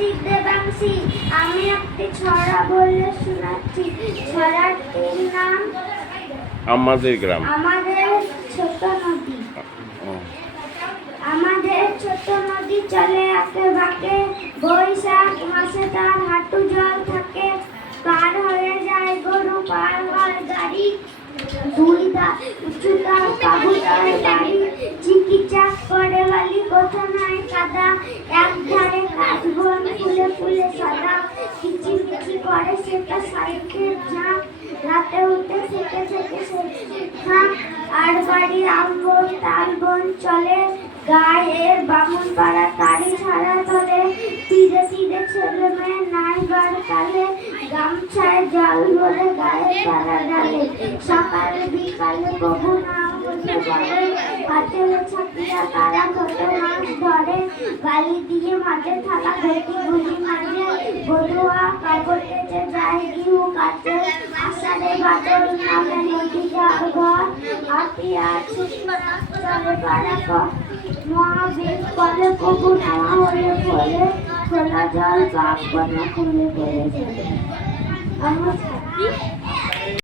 দেবাংশী, আমি একটি ছড়া বলে শোনাচ্ছি। ছড়াটির নাম আমাদের গ্রাম। আমাদের ছোট নদী। আমাদের ছোট নদী চলে আঁকে বাঁকে, বৈশাখ মাসে তার হাঁটু জল থাকে। পার হয়ে যায় গরু, পার হয় গাড়ি, দুই উঁচু তার কাবুতার বাড়ি। চিকিচাক করে বালি, কোথা নাই কাদা, এক ধারে কাশবন ফুলে ফুলে সাদা। কিচিমিচি করে সেটা সাইকেল ঝাঁক, রাতে উঠে থেকে থেকে থাক। আর বাড়ি আম্বন তাল বন চলে, গায়ের বামুন পাড়া তারি ছাড়া ধরে। তীরে তীরে ছেলে মেয়ে নাইবার কালে, গামছায় জল ভরে গায়ে তারা ডালে। সকালে বিকালে প্রভু নাম বলতে বলে, হাতে ছাকিয়া তারা কত মাছ ধরে। বালি দিয়ে মাঝে থাকা ঘটি গুলি মাঝে, বড়ুয়া কাপড় কেটে যায় গিহু কাছে। আষাঢ়ে বাদল নামে নদী যার ঘর, আটিয়া আছে চলে পাড়া কর। মহাবীর কলে প্রভু নেওয়া হলে ফলে, খোলা জল বাপ বনে খুলে পড়ে চলে। আমার